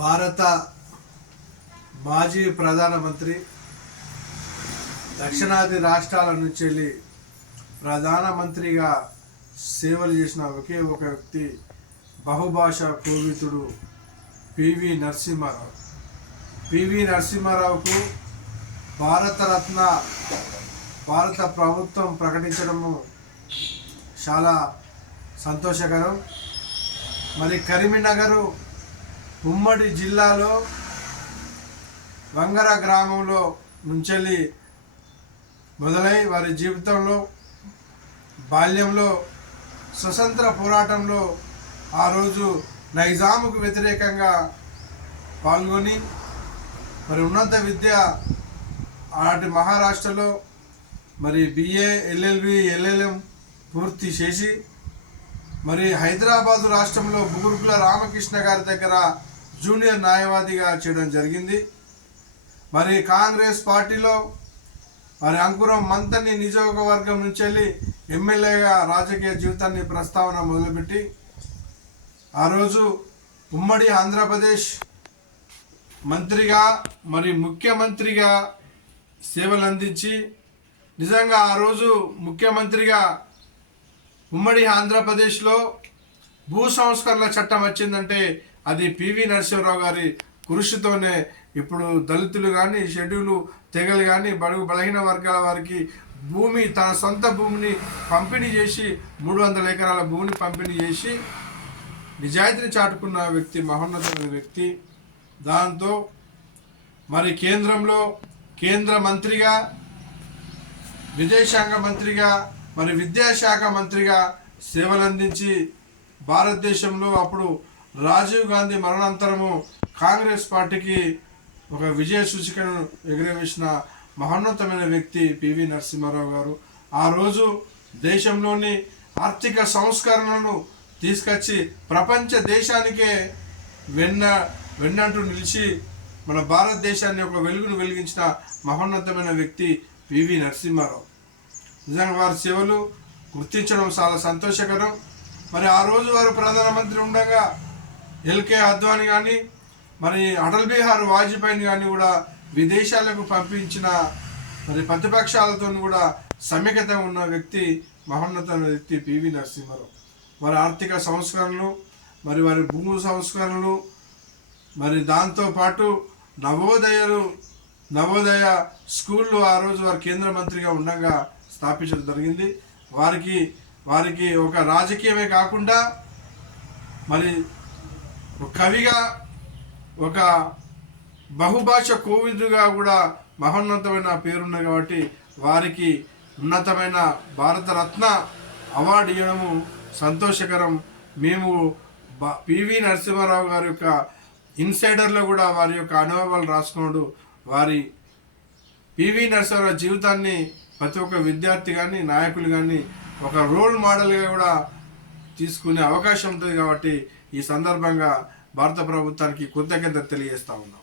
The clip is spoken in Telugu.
భారత మాజీ ప్రధానమంత్రి దక్షిణాది రాష్ట్రాల నుంచి వెళ్ళి ప్రధానమంత్రిగా సేవలు చేసిన ఒకే ఒక వ్యక్తి బహుభాషా కోవితుడు పివి నరసింహారావు. పివి నరసింహారావుకు భారతరత్న భారత ప్రభుత్వం ప్రకటించడము చాలా సంతోషకరం. మరి కరీంనగరు ఉమ్మడి జిల్లాలో వంగర గ్రామంలో నుంచెల్లి మొదలై వారి జీవితంలో బాల్యంలో స్వతంత్ర పోరాటంలో ఆ రోజు నైజాముకు వ్యతిరేకంగా పాల్గొని మరి ఉన్నత విద్య ఆనాటి మహారాష్ట్రలో మరి బిఏ ఎల్ఎల్బి ఎల్ఎల్ఎం పూర్తి చేసి మరి హైదరాబాదు రాష్ట్రంలో బుగురుకుల రామకృష్ణ గారి దగ్గర జూనియర్ న్యాయవాదిగా చేయడం జరిగింది. మరి కాంగ్రెస్ పార్టీలో మరి అంకురం మంతని నియోజకవర్గం నుంచి వెళ్ళి ఎమ్మెల్యేగా రాజకీయ జీవితాన్ని ప్రస్తావన మొదలుపెట్టి ఆ రోజు ఉమ్మడి ఆంధ్రప్రదేశ్ మంత్రిగా మరి ముఖ్యమంత్రిగా సేవలు అందించి నిజంగా ఆ రోజు ముఖ్యమంత్రిగా ఉమ్మడి ఆంధ్రప్రదేశ్లో భూ సంస్కరణల చట్టం వచ్చిందంటే అది పివి నరసింహరావు గారి కృషితోనే ఇప్పుడు దళితులు కానీ షెడ్యూలు తెగలు కానీ బడుగు బలహీన వర్గాల వారికి భూమి తన సొంత భూమిని పంపిణీ చేసి మూడు వందల ఎకరాల భూమిని పంపిణీ చేసి నిజాయితీని చాటుకున్న వ్యక్తి మహోన్నతమైన వ్యక్తి. దాంతో మరి కేంద్రంలో కేంద్ర మంత్రిగా విదేశాంగ మంత్రిగా మరి విద్యాశాఖ మంత్రిగా సేవలందించి భారతదేశంలో అప్పుడు రాజీవ్ గాంధీ మరణాంతరము కాంగ్రెస్ పార్టీకి ఒక విజయ సూచికను ఎగురవేసిన మహోన్నతమైన వ్యక్తి పివి నరసింహారావు గారు. ఆ రోజు దేశంలోని ఆర్థిక సంస్కరణలను తీసుకొచ్చి ప్రపంచ దేశానికే వెన్న వెన్నంటూ నిలిచి మన భారతదేశాన్ని ఒక వెలుగును వెలిగించిన మహోన్నతమైన వ్యక్తి పివి నరసింహారావు. నిజంగా వారి సేవలు గుర్తించడం చాలా సంతోషకరం. మరి ఆ రోజు వారు ప్రధానమంత్రి ఉండగా ఎల్కే అద్వాని కానీ మరి అటల్ బిహార్ వాజ్పేయిని కానీ కూడా విదేశాలకు పంపించిన మరి ప్రతిపక్షాలతో కూడా సమ్యకత ఉన్న వ్యక్తి మహోన్నత వ్యక్తి పివి నరసింహారావు. వారి ఆర్థిక సంస్కరణలు మరి వారి భూము సంస్కరణలు మరి దాంతోపాటు నవోదయలు నవోదయ స్కూళ్ళు ఆ రోజు వారు కేంద్ర మంత్రిగా ఉండగా స్థాపించడం జరిగింది. వారికి వారికి ఒక రాజకీయమే కాకుండా మరి ఒక కవిగా ఒక బహుభాష కోవిదుగా కూడా మహోన్నతమైన పేరున్నది కాబట్టి వారికి ఉన్నతమైన భారతరత్న అవార్డు ఇవ్వడము సంతోషకరం. మేము బ- పివి నరసింహారావు గారి యొక్క ఇన్సైడర్లో కూడా వారి యొక్క అనుభవాలు రాసుకున్నాడు. వారి పివి నరసింహారావు జీవితాన్ని ప్రతి ఒక్క విద్యార్థి కానీ నాయకులు కానీ ఒక రోల్ మోడల్గా కూడా తీసుకునే అవకాశం ఉంటుంది కాబట్టి ఈ సందర్భంగా భారత ప్రభుత్వానికి కృతజ్ఞత తెలియజేస్తా ఉన్నాం.